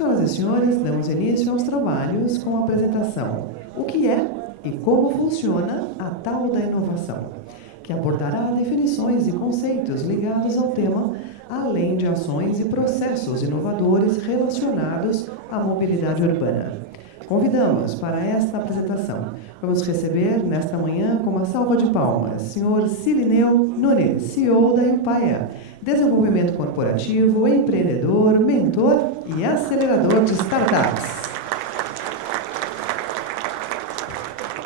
Senhoras e senhores, damos início aos trabalhos com a apresentação O que é e como funciona a tal da inovação, que abordará definições e conceitos ligados ao tema, além de ações e processos inovadores relacionados à mobilidade urbana. Convidamos para esta apresentação. Vamos receber nesta manhã com uma salva de palmas, Sr. Cilineu Nunes, CEO da Impaia, desenvolvimento corporativo, empreendedor, mentor e acelerador de startups.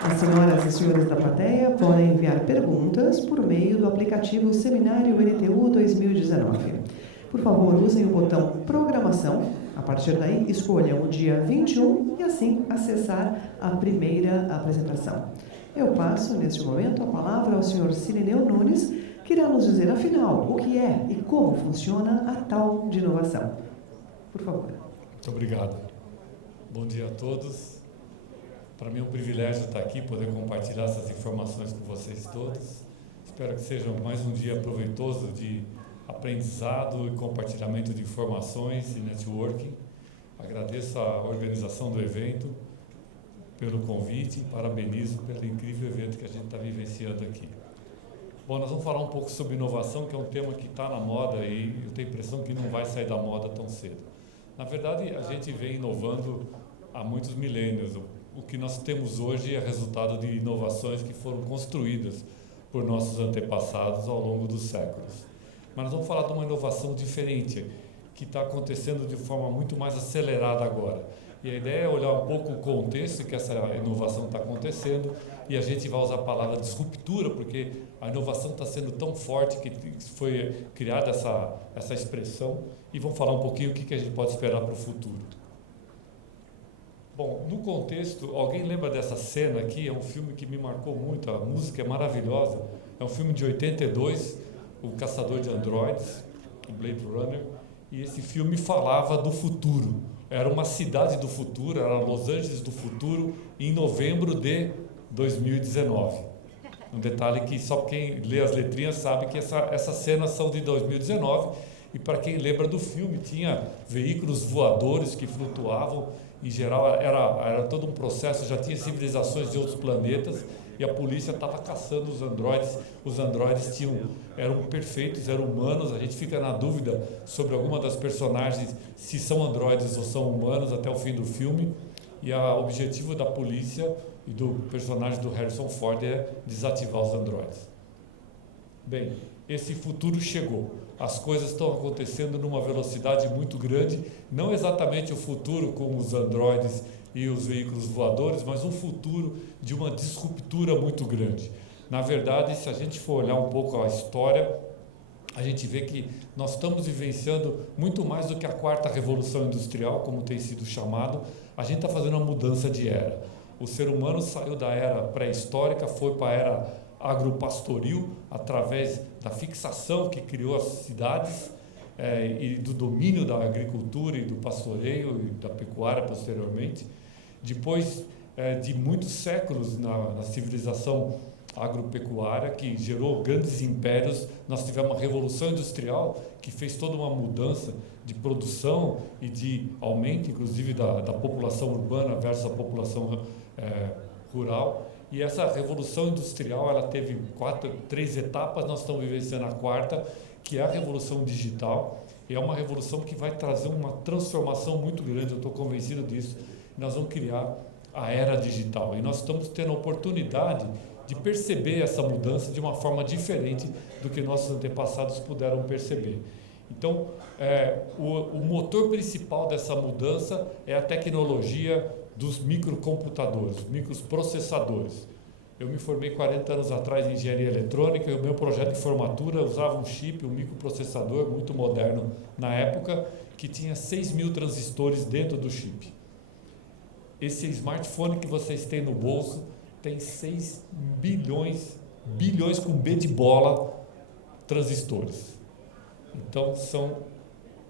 As senhoras e senhores da plateia podem enviar perguntas por meio do aplicativo Seminário NTU 2019. Por favor, usem o botão Programação. A partir daí, escolham o dia 21 e assim acessar a primeira apresentação. Eu passo, neste momento, a palavra ao Sr. Cilineu Nunes, que irá nos dizer, afinal, o que é e como funciona a tal de inovação. Por favor. Muito obrigado. Bom dia a todos. Para mim é um privilégio estar aqui, poder compartilhar essas informações com vocês todos. Espero que seja mais um dia proveitoso de aprendizado e compartilhamento de informações e networking. Agradeço a organização do evento pelo convite e parabenizo pelo incrível evento que a gente está vivenciando aqui. Bom, nós vamos falar um pouco sobre inovação, que é um tema que está na moda e eu tenho a impressão que não vai sair da moda tão cedo. Na verdade, a gente vem inovando há muitos milênios. O que nós temos hoje é resultado de inovações que foram construídas por nossos antepassados ao longo dos séculos. Mas nós vamos falar de uma inovação diferente, que está acontecendo de forma muito mais acelerada agora. E a ideia é olhar um pouco o contexto em que essa inovação está acontecendo e a gente vai usar a palavra disruptura, porque a inovação está sendo tão forte que foi criada essa expressão e vamos falar um pouquinho o que a gente pode esperar para o futuro. Bom, no contexto, alguém lembra dessa cena aqui? É um filme que me marcou muito, a música é maravilhosa. É um filme de 82, O Caçador de Androides, o Blade Runner, e esse filme falava do futuro. Era uma cidade do futuro, era Los Angeles do futuro, em novembro de 2019. Um detalhe que só quem lê as letrinhas sabe que essas cenas são de 2019, e para quem lembra do filme, tinha veículos voadores que flutuavam. Em geral, era todo um processo, já tinha civilizações de outros planetas e a polícia estava caçando os androides. Os androides eram perfeitos, eram humanos. A gente fica na dúvida sobre alguma das personagens, se são androides ou são humanos até o fim do filme. E o objetivo da polícia e do personagem do Harrison Ford é desativar os androides. Bem, esse futuro chegou. As coisas estão acontecendo numa velocidade muito grande, não exatamente o futuro com os androides e os veículos voadores, mas um futuro de uma disruptura muito grande. Na verdade, se a gente for olhar um pouco a história, a gente vê que nós estamos vivenciando muito mais do que a quarta revolução industrial, como tem sido chamado. A gente está fazendo uma mudança de era. O ser humano saiu da era pré-histórica, foi para a era agropastoril, através da fixação que criou as cidades e do domínio da agricultura e do pastoreio e da pecuária posteriormente. Depois de muitos séculos na civilização agropecuária, que gerou grandes impérios, nós tivemos uma revolução industrial que fez toda uma mudança de produção e de aumento, inclusive, da população urbana versus a população rural. E essa revolução industrial, ela teve três etapas, nós estamos vivenciando a quarta, que é a revolução digital. E é uma revolução que vai trazer uma transformação muito grande, eu estou convencido disso. Nós vamos criar a era digital. E nós estamos tendo a oportunidade de perceber essa mudança de uma forma diferente do que nossos antepassados puderam perceber. Então, o motor principal dessa mudança é a tecnologia dos microcomputadores, microprocessadores. Eu me formei 40 anos atrás em engenharia eletrônica e o meu projeto de formatura usava um chip, um microprocessador muito moderno na época, que tinha 6.000 transistores dentro do chip. Esse smartphone que vocês têm no bolso tem 6 bilhões com B de bola, transistores. Então, são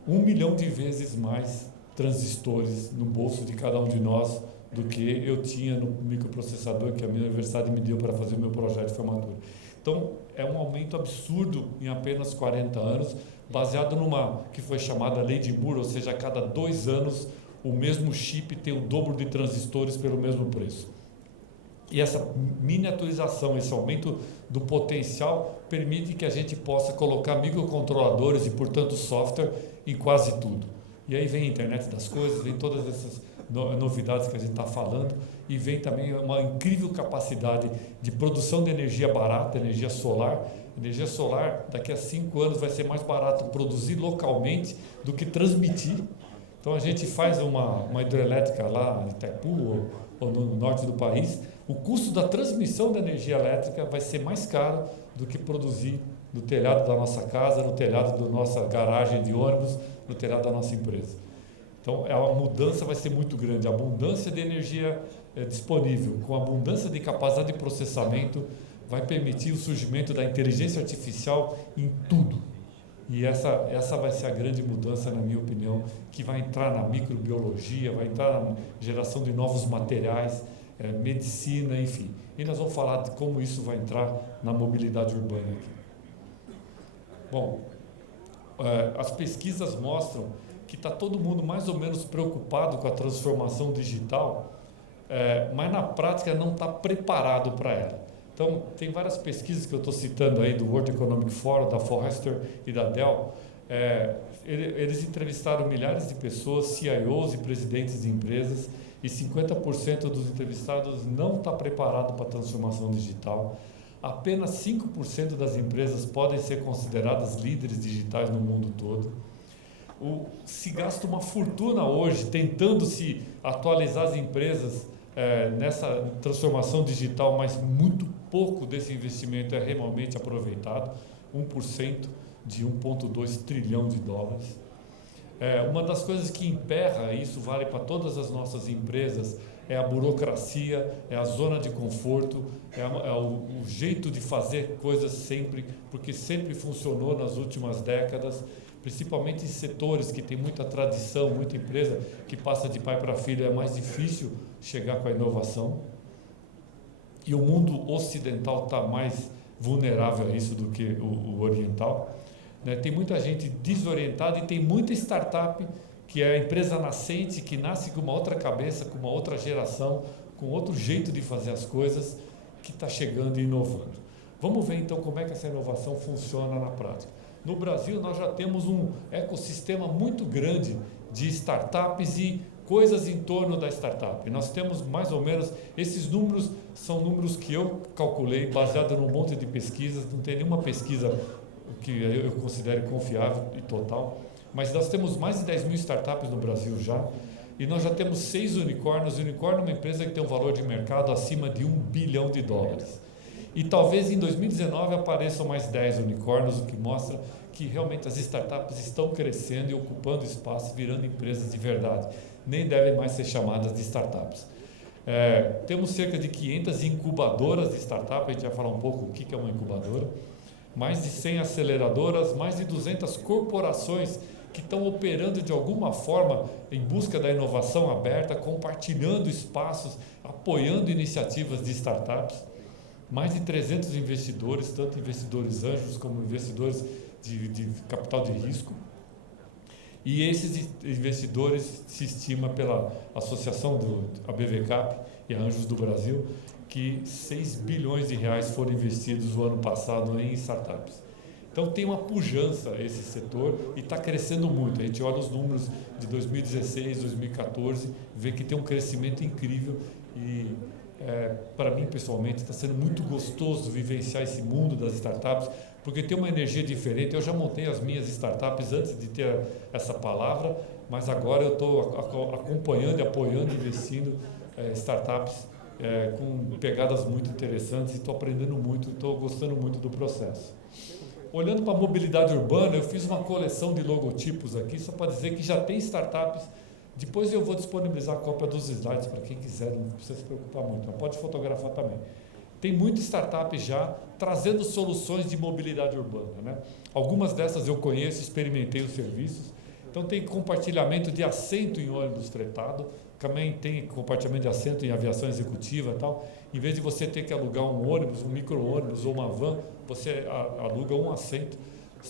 1 milhão de vezes mais transistores no bolso de cada um de nós do que eu tinha no microprocessador que a minha universidade me deu para fazer o meu projeto de formatura. Então, é um aumento absurdo em apenas 40 anos, baseado numa que foi chamada Lei de Moore, ou seja, a cada 2 anos o mesmo chip tem o dobro de transistores pelo mesmo preço. E essa miniaturização, esse aumento do potencial, permite que a gente possa colocar microcontroladores e, portanto, software em quase tudo. E aí vem a internet das coisas, vem todas essas novidades que a gente está falando, e vem também uma incrível capacidade de produção de energia barata, energia solar. Energia solar, daqui a 5 anos, vai ser mais barato produzir localmente do que transmitir. Então, a gente faz uma hidrelétrica lá em Itaipu ou no norte do país, o custo da transmissão da energia elétrica vai ser mais caro do que produzir no telhado da nossa casa, no telhado da nossa garagem de ônibus, no telhado da nossa empresa. Então, a mudança vai ser muito grande. A abundância de energia disponível, com a abundância de capacidade de processamento, vai permitir o surgimento da inteligência artificial em tudo. E essa vai ser a grande mudança, na minha opinião, que vai entrar na microbiologia, vai entrar na geração de novos materiais, medicina, enfim. E nós vamos falar de como isso vai entrar na mobilidade urbana aqui. Bom, as pesquisas mostram que está todo mundo mais ou menos preocupado com a transformação digital, mas na prática não está preparado para ela. Então, tem várias pesquisas que eu estou citando aí do World Economic Forum, da Forrester e da Dell. Eles entrevistaram milhares de pessoas, CIOs e presidentes de empresas, e 50% dos entrevistados não está preparado para a transformação digital. Apenas 5% das empresas podem ser consideradas líderes digitais no mundo todo. Se gasta uma fortuna hoje tentando se atualizar as empresas nessa transformação digital, mas muito pouco desse investimento é realmente aproveitado, 1% de 1,2 trilhão de dólares. Uma das coisas que emperra, isso vale para todas as nossas empresas, é a burocracia, é a zona de conforto, é o jeito de fazer coisas sempre, porque sempre funcionou nas últimas décadas, principalmente em setores que tem muita tradição, muita empresa que passa de pai para filho, é mais difícil chegar com a inovação. E o mundo ocidental está mais vulnerável a isso do que o oriental. Tem muita gente desorientada e tem muita startup que é a empresa nascente, que nasce com uma outra cabeça, com uma outra geração, com outro jeito de fazer as coisas, que está chegando e inovando. Vamos ver então como é que essa inovação funciona na prática. No Brasil, nós já temos um ecossistema muito grande de startups e coisas em torno da startup. Nós temos mais ou menos, esses números são números que eu calculei, baseado num monte de pesquisas, não tem nenhuma pesquisa que eu considero confiável e total, mas nós temos mais de 10 mil startups no Brasil já, e nós já temos 6 unicórnios. O unicórnio é uma empresa que tem um valor de mercado acima de $1 bilhão. E talvez em 2019 apareçam mais 10 unicórnios, o que mostra que realmente as startups estão crescendo e ocupando espaço, virando empresas de verdade. Nem devem mais ser chamadas de startups. Temos cerca de 500 incubadoras de startup, a gente vai falar um pouco o que é uma incubadora, mais de 100 aceleradoras, mais de 200 corporações que estão operando de alguma forma em busca da inovação aberta, compartilhando espaços, apoiando iniciativas de startups, mais de 300 investidores, tanto investidores anjos como investidores de capital de risco. E esses investidores se estima pela associação do ABVCAP e a Anjos do Brasil que 6 bilhões de reais foram investidos no ano passado em startups. Então tem uma pujança esse setor e está crescendo muito. A gente olha os números de 2016, 2014, vê que tem um crescimento incrível e para mim pessoalmente está sendo muito gostoso vivenciar esse mundo das startups, porque tem uma energia diferente. Eu já montei as minhas startups antes de ter essa palavra, mas agora eu estou acompanhando, apoiando, investindo startups com pegadas muito interessantes e estou aprendendo muito, estou gostando muito do processo. Olhando para a mobilidade urbana, eu fiz uma coleção de logotipos aqui, só para dizer que já tem startups. Depois eu vou disponibilizar a cópia dos slides para quem quiser, não precisa se preocupar muito, mas pode fotografar também. Tem muitas startups já trazendo soluções de mobilidade urbana, né? Algumas dessas eu conheço, experimentei os serviços. Então tem compartilhamento de assento em ônibus fretado, também tem compartilhamento de assento em aviação executiva e tal. Em vez de você ter que alugar um ônibus, um micro-ônibus ou uma van, você aluga um assento.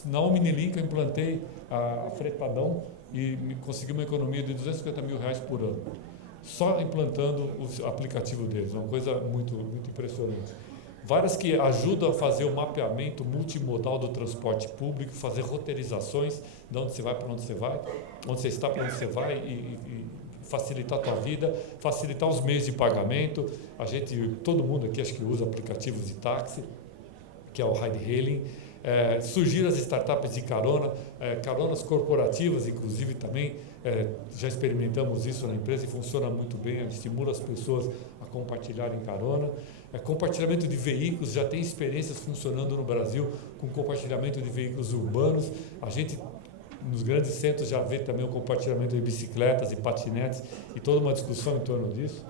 Na Omnilink eu implantei a frepadão e consegui uma economia de R$250 mil por ano. Só implantando o aplicativo deles, uma coisa muito, muito impressionante. Várias que ajudam a fazer o mapeamento multimodal do transporte público, fazer roteirizações de onde você vai para onde você vai, onde você está para onde você vai e facilitar a tua vida, facilitar os meios de pagamento. Todo mundo aqui acho que usa aplicativos de táxi, que é o ride hailing. Surgiram as startups de carona, caronas corporativas, inclusive também, já experimentamos isso na empresa e funciona muito bem, estimula as pessoas a compartilharem carona. Compartilhamento de veículos, já tem experiências funcionando no Brasil com compartilhamento de veículos urbanos. A gente, nos grandes centros, já vê também o compartilhamento de bicicletas e patinetes e toda uma discussão em torno disso.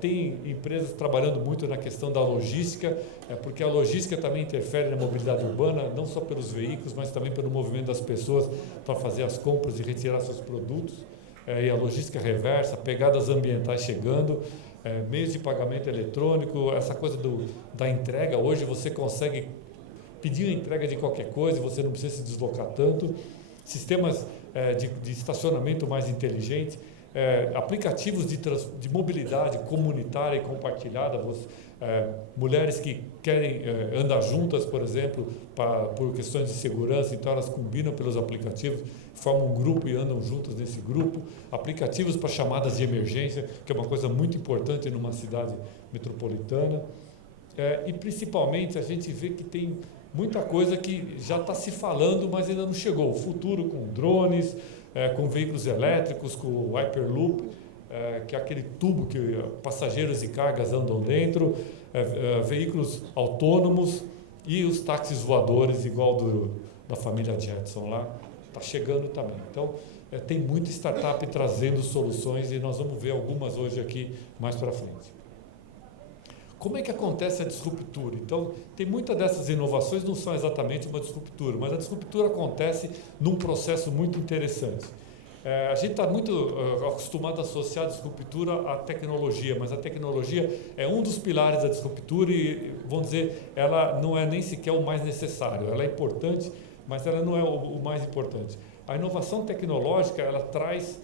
Tem empresas trabalhando muito na questão da logística, porque a logística também interfere na mobilidade urbana, não só pelos veículos, mas também pelo movimento das pessoas para fazer as compras e retirar seus produtos. E a logística reversa, pegadas ambientais chegando, meios de pagamento eletrônico, essa coisa da entrega. Hoje você consegue pedir a entrega de qualquer coisa, você não precisa se deslocar tanto. Sistemas de estacionamento mais inteligentes. Aplicativos de mobilidade comunitária e compartilhada, mulheres que querem andar juntas, por exemplo, por questões de segurança, então elas combinam pelos aplicativos, formam um grupo e andam juntas nesse grupo. Aplicativos para chamadas de emergência, que é uma coisa muito importante numa cidade metropolitana. E principalmente a gente vê que tem muita coisa que já está se falando, mas ainda não chegou. O futuro com drones, com veículos elétricos, com o Hyperloop, que é aquele tubo que passageiros e cargas andam dentro, veículos autônomos e os táxis voadores, igual da família Jetson lá, está chegando também. Então, tem muita startup trazendo soluções e nós vamos ver algumas hoje aqui mais para frente. Como é que acontece a disruptura? Então, tem muitas dessas inovações não são exatamente uma disruptura, mas a disruptura acontece num processo muito interessante. A gente está muito acostumado a associar a disruptura à tecnologia, mas a tecnologia é um dos pilares da disruptura e, vamos dizer, ela não é nem sequer o mais necessário. Ela é importante, mas ela não é o mais importante. A inovação tecnológica, ela traz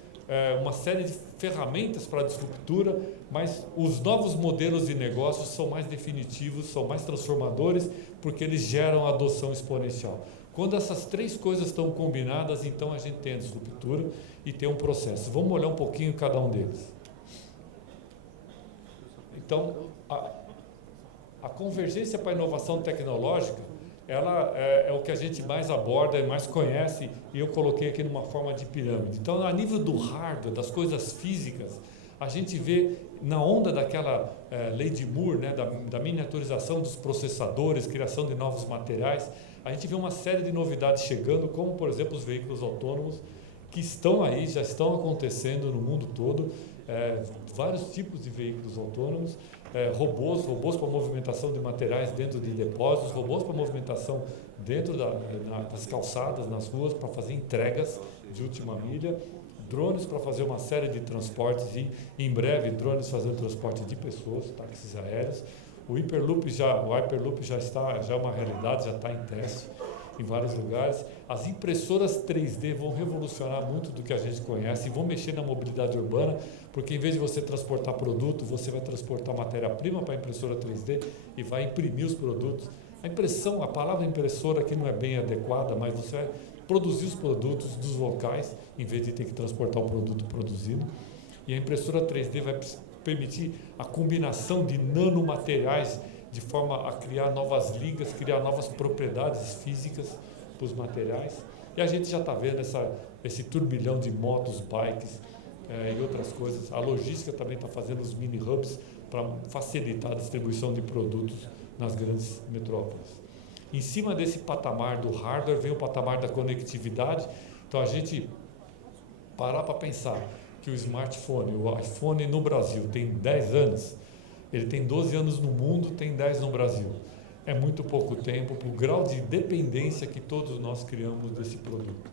uma série de ferramentas para a disruptura, mas os novos modelos de negócios são mais definitivos, são mais transformadores, porque eles geram adoção exponencial. Quando essas três coisas estão combinadas, então a gente tem a disruptura e tem um processo. Vamos olhar um pouquinho cada um deles. Então, a convergência para a inovação tecnológica, ela é o que a gente mais aborda e mais conhece, e eu coloquei aqui numa forma de pirâmide. Então, a nível do hardware, das coisas físicas, a gente vê na onda daquela lei de Moore, né, da miniaturização dos processadores, criação de novos materiais, a gente vê uma série de novidades chegando, como, por exemplo, os veículos autônomos, que estão aí, já estão acontecendo no mundo todo, vários tipos de veículos autônomos, robôs para movimentação de materiais dentro de depósitos, robôs para movimentação dentro das calçadas, nas ruas, para fazer entregas de última milha, drones para fazer uma série de transportes e, em breve, drones fazendo transporte de pessoas, táxis aéreos. O Hyperloop já é uma realidade, já está em teste em vários lugares. As impressoras 3D vão revolucionar muito do que a gente conhece e vão mexer na mobilidade urbana, porque em vez de você transportar produto, você vai transportar matéria-prima para a impressora 3D e vai imprimir os produtos. A palavra impressora aqui não é bem adequada, mas você vai produzir os produtos dos locais, em vez de ter que transportar o produto produzido. E a impressora 3D vai permitir a combinação de nanomateriais de forma a criar novas ligas, criar novas propriedades físicas para os materiais. E a gente já está vendo esse turbilhão de motos, bikes e outras coisas. A logística também está fazendo os mini-hubs para facilitar a distribuição de produtos nas grandes metrópoles. Em cima desse patamar do hardware vem o patamar da conectividade. Então a gente parar para pensar que o smartphone, o iPhone no Brasil tem 10 anos, ele tem 12 anos no mundo, tem 10 no Brasil. É muito pouco tempo para o grau de dependência que todos nós criamos desse produto.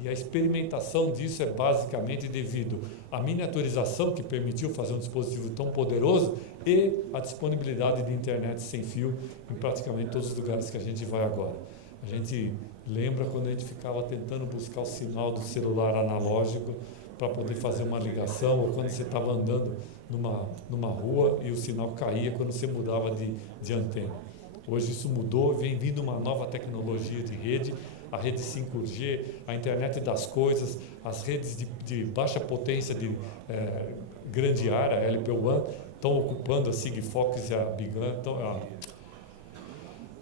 E a experimentação disso é basicamente devido à miniaturização que permitiu fazer um dispositivo tão poderoso e a disponibilidade de internet sem fio em praticamente todos os lugares que a gente vai agora. A gente Lembra quando a gente ficava tentando buscar o sinal do celular analógico para poder fazer uma ligação, ou quando você estava andando numa rua e o sinal caía quando você mudava de antena. Hoje isso mudou, vem vindo uma nova tecnologia de rede, a rede 5G, a internet das coisas, as redes de baixa potência de grande área, a LPWAN, estão ocupando a Sigfox e a Bigan,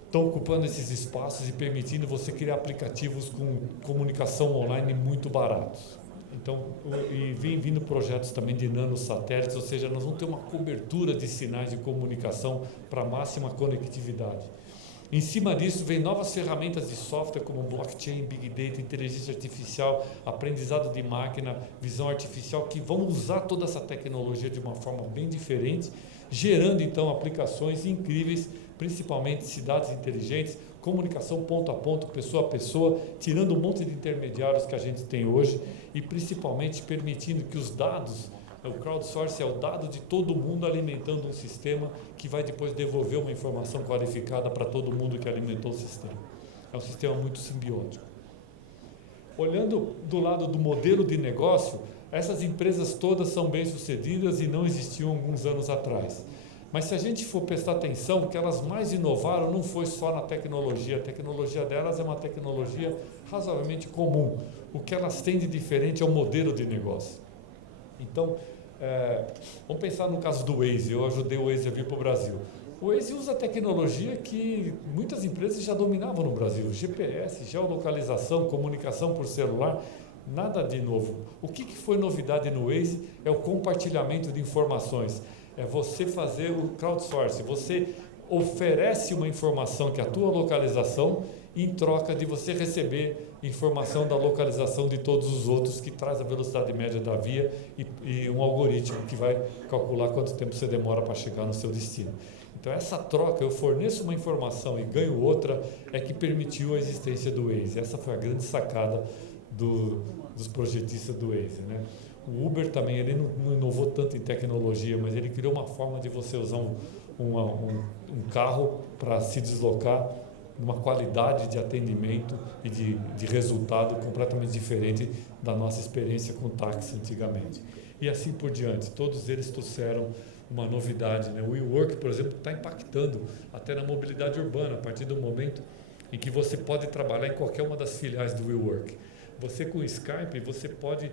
estão ocupando esses espaços e permitindo você criar aplicativos com comunicação online muito baratos. Então, e vem vindo projetos também de nanosatélites, ou seja, nós vamos ter uma cobertura de sinais de comunicação para máxima conectividade. Em cima disso, vem novas ferramentas de software como blockchain, big data, inteligência artificial, aprendizado de máquina, visão artificial, que vão usar toda essa tecnologia de uma forma bem diferente, gerando então aplicações incríveis, principalmente cidades inteligentes, comunicação ponto a ponto, pessoa a pessoa, tirando um monte de intermediários que a gente tem hoje e principalmente permitindo que os dados, o crowdsourcing é o dado de todo mundo alimentando um sistema que vai depois devolver uma informação qualificada para todo mundo que alimentou o sistema. É um sistema muito simbiótico. Olhando do lado do modelo de negócio, essas empresas todas são bem-sucedidas e não existiam alguns anos atrás. Mas se a gente for prestar atenção, o que elas mais inovaram não foi só na tecnologia. A tecnologia delas é uma tecnologia razoavelmente comum. O que elas têm de diferente é o modelo de negócio. Então, vamos pensar no caso do Waze. Eu ajudei o Waze a vir para o Brasil. O Waze usa tecnologia que muitas empresas já dominavam no Brasil. GPS, geolocalização, comunicação por celular, nada de novo. O que foi novidade no Waze é o compartilhamento de informações. É você fazer o crowdsourcing. Você oferece uma informação que é a tua localização em troca de você receber informação da localização de todos os outros, que traz a velocidade média da via e um algoritmo que vai calcular quanto tempo você demora para chegar no seu destino. Então essa troca, eu forneço uma informação e ganho outra, é que permitiu a existência do Waze. Essa foi a grande sacada dos projetistas do Waze, né? O Uber também, ele não inovou tanto em tecnologia, mas ele criou uma forma de você usar um carro para se deslocar numa qualidade de atendimento e de resultado completamente diferente da nossa experiência com táxi antigamente. E assim por diante, todos eles trouxeram uma novidade, né? O WeWork, por exemplo, está impactando até na mobilidade urbana, a partir do momento em que você pode trabalhar em qualquer uma das filiais do WeWork. Você com o Skype, você pode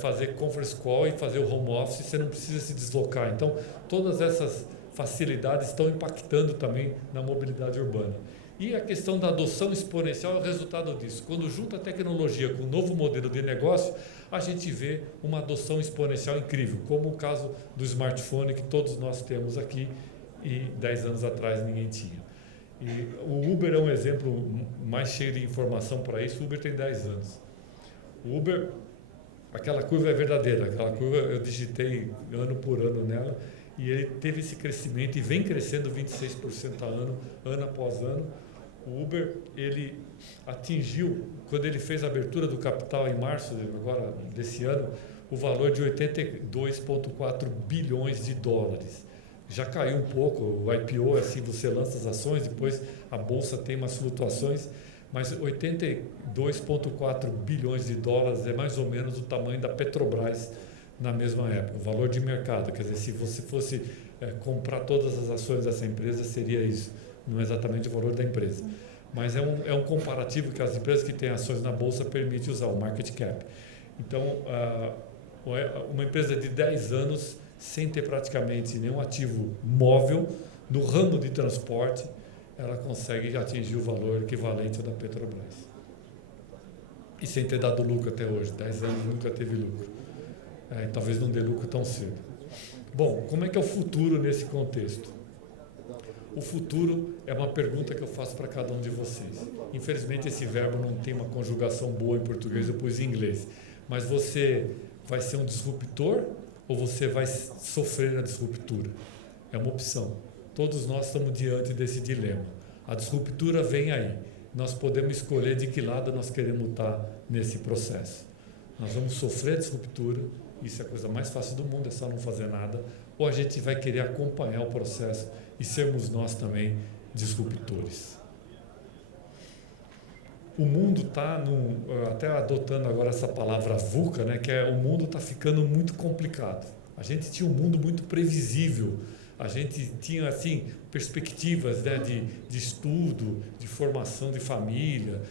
fazer conference call e fazer o home office, você não precisa se deslocar. Então, todas essas facilidades estão impactando também na mobilidade urbana. E a questão da adoção exponencial é o resultado disso. Quando junta a tecnologia com um novo modelo de negócio, a gente vê uma adoção exponencial incrível, como o caso do smartphone que todos nós temos aqui e 10 anos atrás ninguém tinha. E o Uber é um exemplo mais cheio de informação para isso. O Uber tem 10 anos. O Uber, aquela curva é verdadeira, aquela curva eu digitei ano por ano nela, e ele teve esse crescimento e vem crescendo 26% a ano após ano. O Uber, ele atingiu, quando ele fez a abertura do capital em março agora desse ano, o valor de 82,4 bilhões de dólares. Já caiu um pouco, o IPO é assim, você lança as ações, depois a bolsa tem umas flutuações, mas 82,4 bilhões de dólares é mais ou menos o tamanho da Petrobras na mesma época, o valor de mercado. Quer dizer, se você fosse comprar todas as ações dessa empresa, seria isso, não é exatamente o valor da empresa. Mas é um comparativo que as empresas que têm ações na bolsa permitem usar, o market cap. Então, uma empresa de 10 anos, sem ter praticamente nenhum ativo móvel, no ramo de transporte, ela consegue atingir o valor equivalente ao da Petrobras. E sem ter dado lucro até hoje, 10 anos nunca teve lucro. Talvez não dê lucro tão cedo. Bom, como é que é o futuro nesse contexto? O futuro é uma pergunta que eu faço para cada um de vocês. Infelizmente esse verbo não tem uma conjugação boa em português, eu pus em inglês. Mas você vai ser um disruptor ou você vai sofrer a disruptura? É uma opção. Todos nós estamos diante desse dilema. A disruptura vem aí. Nós podemos escolher de que lado nós queremos estar nesse processo. Nós vamos sofrer a disruptura, isso é a coisa mais fácil do mundo, é só não fazer nada, ou a gente vai querer acompanhar o processo e sermos nós também disruptores. o mundo está, até adotando agora essa palavra VUCA, né, que é o mundo está ficando muito complicado. A gente tinha um mundo muito previsível, a gente tinha assim perspectivas, né, de estudo, de formação de família,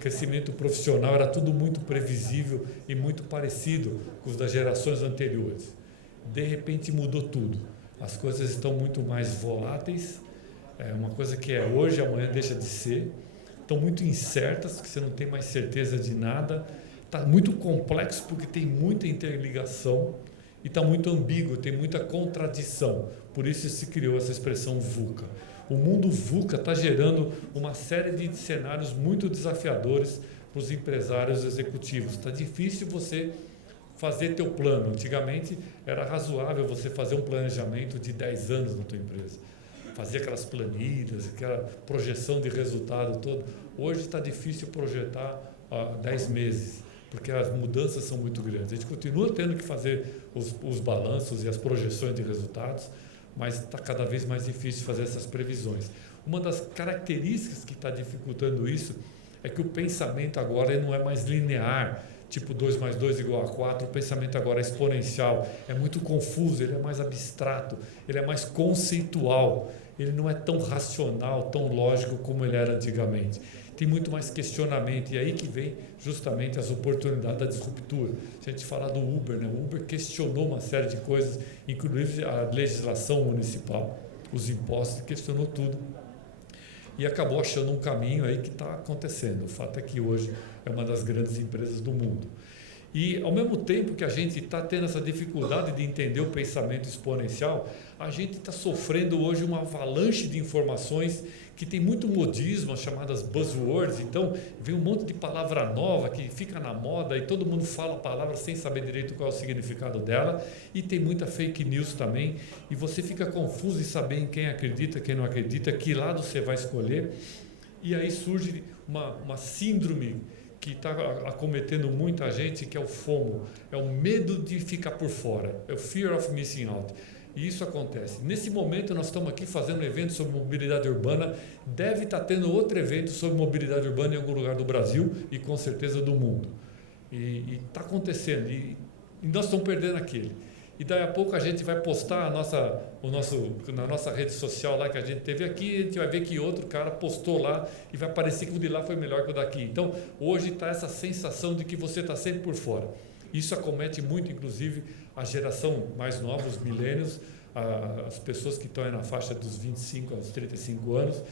crescimento profissional, era tudo muito previsível e muito parecido com os das gerações anteriores. De repente mudou tudo, as coisas estão muito mais voláteis, uma coisa que é hoje, amanhã deixa de ser, estão muito incertas, porque você não tem mais certeza de nada, está muito complexo porque tem muita interligação e está muito ambíguo, tem muita contradição, por isso se criou essa expressão VUCA. O mundo VUCA está gerando uma série de cenários muito desafiadores para os empresários executivos. Está difícil você fazer teu plano. Antigamente era razoável você fazer um planejamento de 10 anos na tua empresa. Fazer aquelas planilhas, aquela projeção de resultado todo. Hoje está difícil projetar 10 meses, porque as mudanças são muito grandes. A gente continua tendo que fazer os balanços e as projeções de resultados, mas está cada vez mais difícil fazer essas previsões. Uma das características que está dificultando isso é que o pensamento agora não é mais linear, tipo 2 mais 2 igual a 4, o pensamento agora é exponencial, é muito confuso, ele é mais abstrato, ele é mais conceitual, ele não é tão racional, tão lógico como ele era antigamente. Tem muito mais questionamento, e aí que vem justamente as oportunidades da disruptura. Se a gente falar do Uber, né? O Uber questionou uma série de coisas, inclusive a legislação municipal, os impostos, questionou tudo. E acabou achando um caminho aí que está acontecendo. O fato é que hoje é uma das grandes empresas do mundo. E, ao mesmo tempo que a gente está tendo essa dificuldade de entender o pensamento exponencial, a gente está sofrendo hoje uma avalanche de informações que tem muito modismo, as chamadas buzzwords. Então, vem um monte de palavra nova que fica na moda e todo mundo fala a palavra sem saber direito qual é o significado dela. E tem muita fake news também. E você fica confuso em saber em quem acredita, quem não acredita, que lado você vai escolher. E aí surge uma síndrome que está acometendo muita gente, que é o FOMO, é o medo de ficar por fora, é o Fear of Missing Out. E isso acontece. Nesse momento nós estamos aqui fazendo um evento sobre mobilidade urbana, deve estar tendo outro evento sobre mobilidade urbana em algum lugar do Brasil e com certeza do mundo. E está acontecendo, e nós estamos perdendo aquele. E daí a pouco a gente vai postar na nossa rede social lá que a gente teve aqui, a gente vai ver que outro cara postou lá e vai parecer que o de lá foi melhor que o daqui. Então, hoje está essa sensação de que você está sempre por fora. Isso acomete muito, inclusive, a geração mais nova, os millennials, as pessoas que estão aí na faixa dos 25 aos 35 anos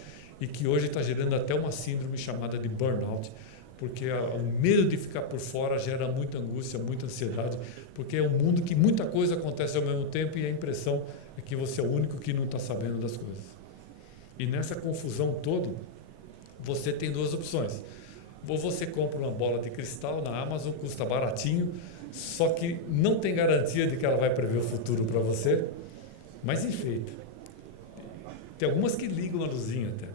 e que hoje está gerando até uma síndrome chamada de burnout, porque o medo de ficar por fora gera muita angústia, muita ansiedade, porque é um mundo que muita coisa acontece ao mesmo tempo e a impressão é que você é o único que não está sabendo das coisas. E nessa confusão toda, você tem duas opções. Ou você compra uma bola de cristal na Amazon, custa baratinho, só que não tem garantia de que ela vai prever o futuro para você, mas enfeita. Tem algumas que ligam a luzinha até.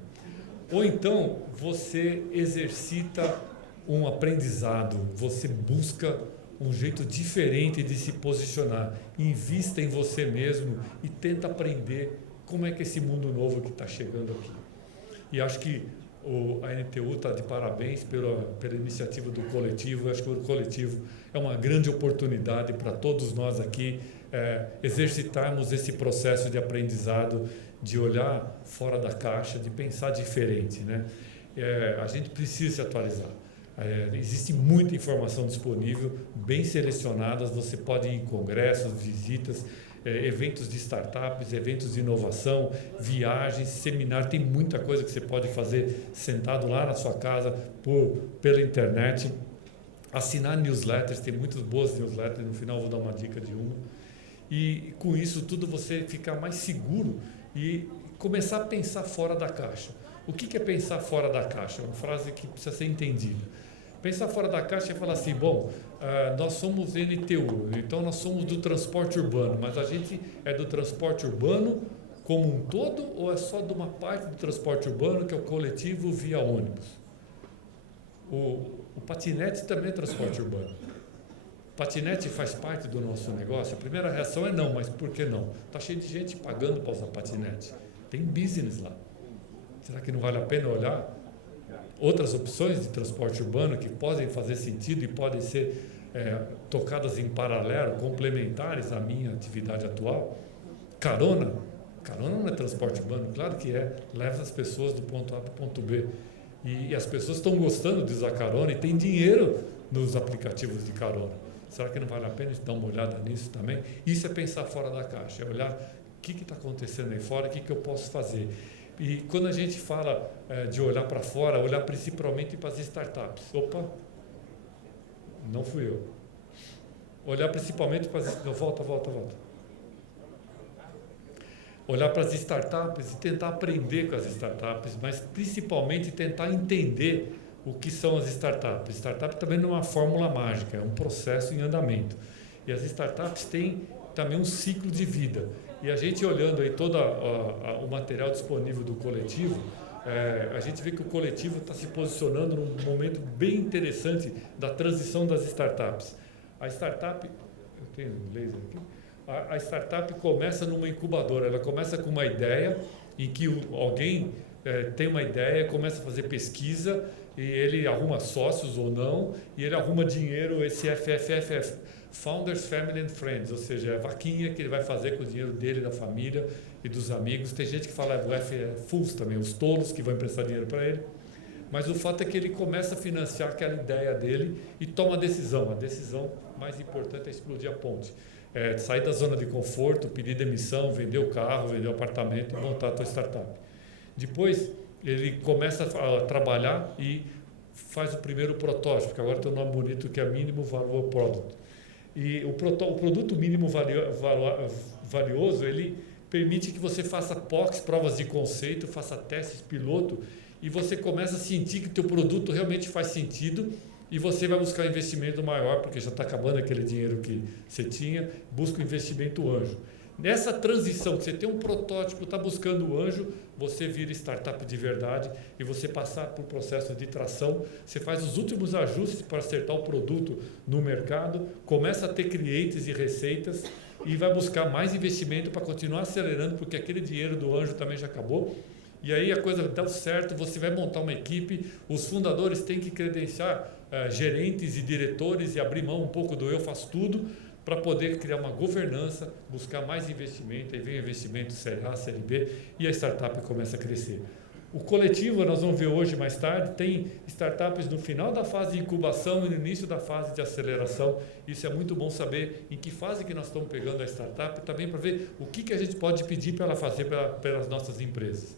Ou então, você exercita um aprendizado, você busca um jeito diferente de se posicionar, invista em você mesmo e tenta aprender como é que esse mundo novo que está chegando aqui. E acho que a NTU está de parabéns pela iniciativa do coletivo. Eu acho que o coletivo é uma grande oportunidade para todos nós aqui exercitarmos esse processo de aprendizado, de olhar fora da caixa, de pensar diferente, né? A gente precisa se atualizar. Existe muita informação disponível, bem selecionadas. Você pode ir em congressos, visitas, eventos de startups, eventos de inovação, viagens, seminários. Tem muita coisa que você pode fazer sentado lá na sua casa, pela internet. Assinar newsletters, tem muitas boas newsletters, no final eu vou dar uma dica de uma. E com isso tudo você fica mais seguro e começar a pensar fora da caixa. O que é pensar fora da caixa? É uma frase que precisa ser entendida. Pensar fora da caixa é falar assim, bom, nós somos NTU, então nós somos do transporte urbano, mas a gente é do transporte urbano como um todo ou é só de uma parte do transporte urbano, que é o coletivo via ônibus? O patinete também é transporte urbano. Patinete faz parte do nosso negócio? A primeira reação é não, mas por que não? Está cheio de gente pagando para usar patinete. Tem business lá. Será que não vale a pena olhar outras opções de transporte urbano que podem fazer sentido e podem ser tocadas em paralelo, complementares à minha atividade atual. Carona não é transporte urbano? Claro que é, leva as pessoas do ponto A para o ponto B. E as pessoas estão gostando de usar carona e tem dinheiro nos aplicativos de carona. Será que não vale a pena dar uma olhada nisso também? Isso é pensar fora da caixa, é olhar o que está acontecendo aí fora, o que eu posso fazer. E quando a gente fala de olhar para fora, olhar principalmente para as startups. Opa, não fui eu. Olhar principalmente para as... Volta. Olhar para as startups e tentar aprender com as startups, mas principalmente tentar entender o que são as startups. Startup também não é uma fórmula mágica, é um processo em andamento. E as startups têm também um ciclo de vida. E a gente olhando aí todo o material disponível do coletivo, a gente vê que o coletivo está se posicionando num momento bem interessante da transição das startups. A startup, eu tenho um laser aqui, a startup começa numa incubadora, ela começa com uma ideia em que alguém tem uma ideia, começa a fazer pesquisa e ele arruma sócios ou não, e ele arruma dinheiro, esse FFFF, Founders, Family and Friends, ou seja, é a vaquinha que ele vai fazer com o dinheiro dele, da família e dos amigos. Tem gente que fala do FFUs também, os tolos que vão emprestar dinheiro para ele. Mas o fato é que ele começa a financiar aquela ideia dele e toma a decisão. A decisão mais importante é explodir a ponte. Sair da zona de conforto, pedir demissão, vender o carro, vender o apartamento e montar a tua startup. Depois, ele começa a trabalhar e faz o primeiro protótipo, que agora tem um nome bonito que é Mínimo Valor Product. E o produto mínimo valioso, ele permite que você faça POCs, provas de conceito, faça testes piloto, e você começa a sentir que o teu produto realmente faz sentido e você vai buscar investimento maior, porque já está acabando aquele dinheiro que você tinha, busca o investimento anjo. Nessa transição, que você tem um protótipo, está buscando o anjo, você vira startup de verdade e você passar por processo de tração, você faz os últimos ajustes para acertar o produto no mercado, começa a ter clientes e receitas e vai buscar mais investimento para continuar acelerando, porque aquele dinheiro do anjo também já acabou. E aí a coisa dá certo, você vai montar uma equipe, os fundadores têm que credenciar gerentes e diretores e abrir mão um pouco do eu faço tudo, para poder criar uma governança, buscar mais investimento, aí vem investimento série A, série B, e a startup começa a crescer. O coletivo, nós vamos ver hoje mais tarde, tem startups no final da fase de incubação e no início da fase de aceleração. Isso é muito bom saber em que fase que nós estamos pegando a startup, também para ver o que a gente pode pedir para ela fazer pelas nossas empresas.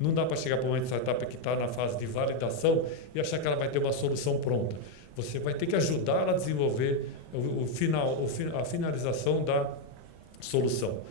Não dá para chegar para uma startup que está na fase de validação e achar que ela vai ter uma solução pronta. Você vai ter que ajudar a desenvolver a finalização da solução.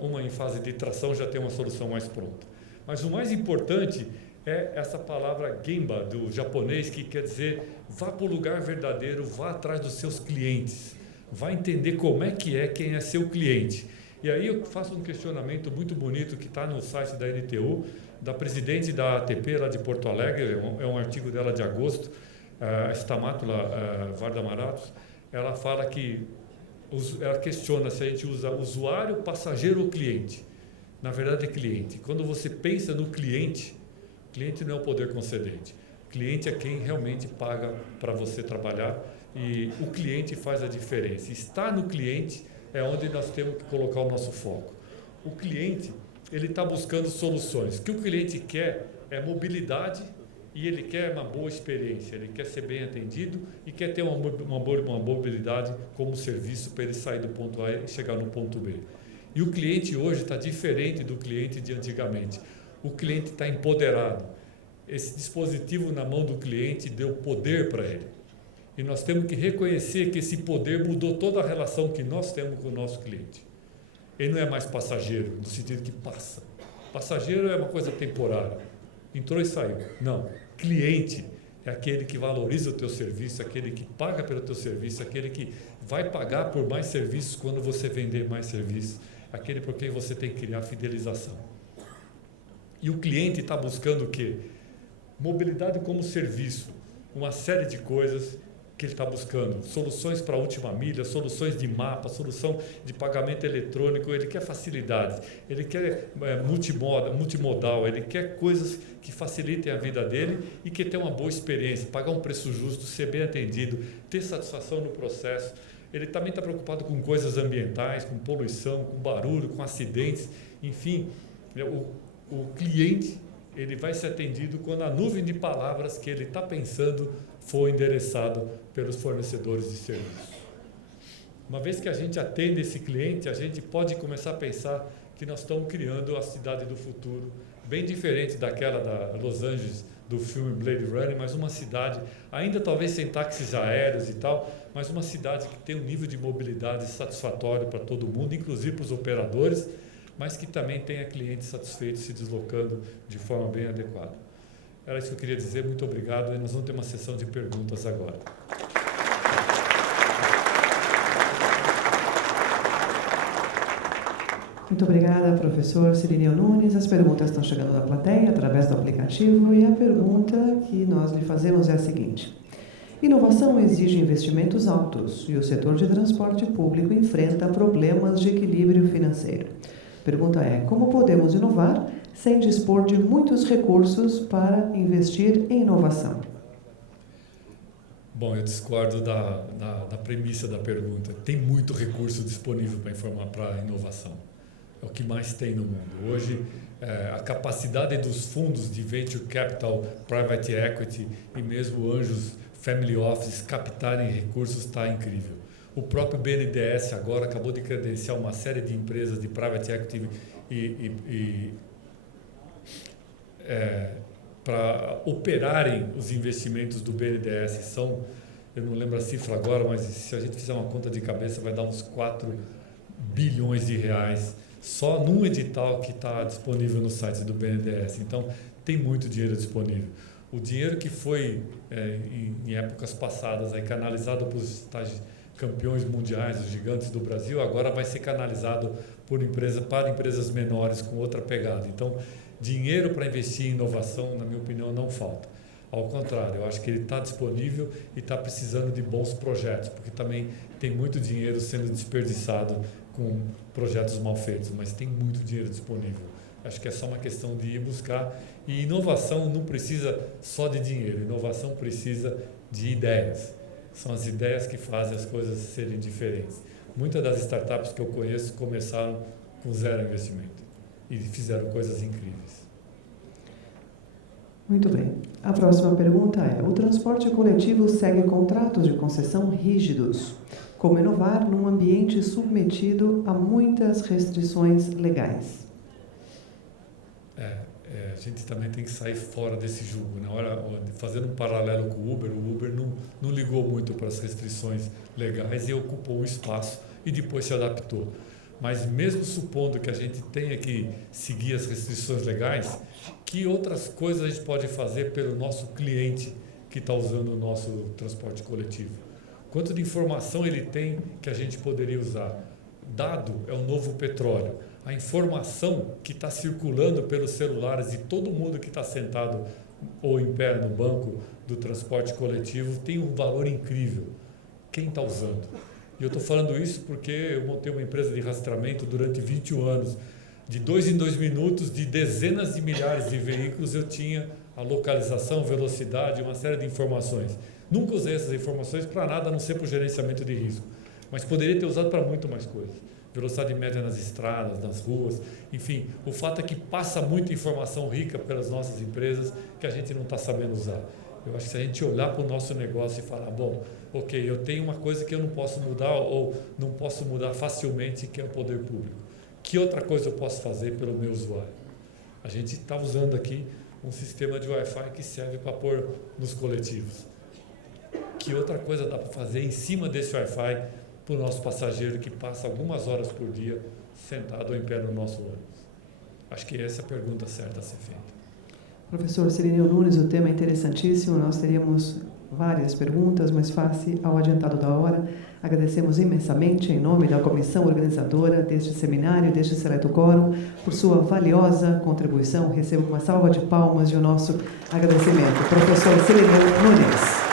Uma em fase de tração já tem uma solução mais pronta. Mas o mais importante é essa palavra Gemba, do japonês, que quer dizer vá para o lugar verdadeiro, vá atrás dos seus clientes, vá entender como é que quem é seu cliente. E aí eu faço um questionamento muito bonito que está no site da NTU, da presidente da ATP lá de Porto Alegre, é um artigo dela de agosto, a Estamátula Varda Maratos. Ela fala que, ela questiona se a gente usa usuário, passageiro ou cliente. Na verdade é cliente. Quando você pensa no cliente não é o poder concedente. O cliente é quem realmente paga para você trabalhar e o cliente faz a diferença. Estar no cliente é onde nós temos que colocar o nosso foco. O cliente, ele está buscando soluções. O que o cliente quer é mobilidade e ele quer uma boa experiência, ele quer ser bem atendido e quer ter uma mobilidade como serviço para ele sair do ponto A e chegar no ponto B. E o cliente hoje está diferente do cliente de antigamente. O cliente está empoderado. Esse dispositivo na mão do cliente deu poder para ele. E nós temos que reconhecer que esse poder mudou toda a relação que nós temos com o nosso cliente. Ele não é mais passageiro, no sentido que passa. Passageiro é uma coisa temporária. Entrou e saiu. Não. Cliente é aquele que valoriza o teu serviço, aquele que paga pelo teu serviço, aquele que vai pagar por mais serviços quando você vender mais serviços, aquele por quem você tem que criar fidelização. E o cliente está buscando o quê? Mobilidade como serviço, uma série de coisas que ele está buscando. Soluções para a última milha, soluções de mapa, solução de pagamento eletrônico, ele quer facilidades, ele quer multimodal, ele quer coisas que facilitem a vida dele e que tenha uma boa experiência, pagar um preço justo, ser bem atendido, ter satisfação no processo. Ele também está preocupado com coisas ambientais, com poluição, com barulho, com acidentes, enfim, o cliente ele vai ser atendido quando a nuvem de palavras que ele está pensando for endereçado pelos fornecedores de serviço. Uma vez que a gente atende esse cliente, a gente pode começar a pensar que nós estamos criando a cidade do futuro, bem diferente daquela da Los Angeles, do filme Blade Runner, mas uma cidade, ainda talvez sem táxis aéreos e tal, mas uma cidade que tem um nível de mobilidade satisfatório para todo mundo, inclusive para os operadores, mas que também tenha clientes satisfeitos se deslocando de forma bem adequada. Era isso que eu queria dizer, muito obrigado, e nós vamos ter uma sessão de perguntas agora. Muito obrigada, professor Cirineu Nunes. As perguntas estão chegando da plateia através do aplicativo e a pergunta que nós lhe fazemos é a seguinte: inovação exige investimentos altos e o setor de transporte público enfrenta problemas de equilíbrio financeiro. Pergunta é: como podemos inovar sem dispor de muitos recursos para investir em inovação? Bom, eu discordo da premissa da pergunta. Tem muito recurso disponível para inovação. É o que mais tem no mundo. Hoje, a capacidade dos fundos de venture capital, private equity e mesmo anjos, family office captarem recursos está incrível. O próprio BNDES agora acabou de credenciar uma série de empresas de private equity para operarem os investimentos do BNDES. São, eu não lembro a cifra agora, mas se a gente fizer uma conta de cabeça vai dar uns 4 bilhões de reais só num edital que está disponível no site do BNDES. Então, tem muito dinheiro disponível. O dinheiro que foi, em épocas passadas, canalizado para os campeões mundiais, os gigantes do Brasil, agora vai ser canalizado para empresas menores com outra pegada. Então, dinheiro para investir em inovação, na minha opinião, não falta. Ao contrário, eu acho que ele está disponível e está precisando de bons projetos, porque também tem muito dinheiro sendo desperdiçado com projetos mal feitos, mas tem muito dinheiro disponível. Acho que é só uma questão de ir buscar. E inovação não precisa só de dinheiro, inovação precisa de ideias. São as ideias que fazem as coisas serem diferentes. Muitas das startups que eu conheço começaram com zero investimento e fizeram coisas incríveis. Muito bem. A próxima pergunta é: o transporte coletivo segue contratos de concessão rígidos. Como inovar num ambiente submetido a muitas restrições legais? A gente também tem que sair fora desse jogo. Na hora, fazendo um paralelo com o Uber não ligou muito para as restrições legais e ocupou um espaço e depois se adaptou. Mas mesmo supondo que a gente tenha que seguir as restrições legais, que outras coisas a gente pode fazer pelo nosso cliente que está usando o nosso transporte coletivo? Quanto de informação ele tem que a gente poderia usar? Dado é o novo petróleo. A informação que está circulando pelos celulares de todo mundo que está sentado ou em pé no banco do transporte coletivo tem um valor incrível. Quem está usando? E eu estou falando isso porque eu montei uma empresa de rastreamento durante 21 anos. De 2 em 2 minutos, de dezenas de milhares de veículos, eu tinha a localização, velocidade, uma série de informações. Nunca usei essas informações para nada, a não ser para o gerenciamento de risco. Mas poderia ter usado para muito mais coisas. Velocidade média nas estradas, nas ruas, enfim. O fato é que passa muita informação rica pelas nossas empresas que a gente não está sabendo usar. Eu acho que se a gente olhar para o nosso negócio e falar, bom, ok, eu tenho uma coisa que eu não posso mudar ou não posso mudar facilmente, que é o poder público. Que outra coisa eu posso fazer pelo meu usuário? A gente está usando aqui um sistema de Wi-Fi que serve para pôr nos coletivos. Que outra coisa dá para fazer em cima desse Wi-Fi para o nosso passageiro que passa algumas horas por dia sentado ou em pé no nosso ônibus? Acho que essa é a pergunta certa a ser feita. Professor Cirineu Nunes, o tema é interessantíssimo. Nós teríamos várias perguntas, mas face ao adiantado da hora, agradecemos imensamente, em nome da comissão organizadora deste seminário, deste Seleto Quórum, por sua valiosa contribuição. Recebo uma salva de palmas e o nosso agradecimento. Professor Cirineu Nunes.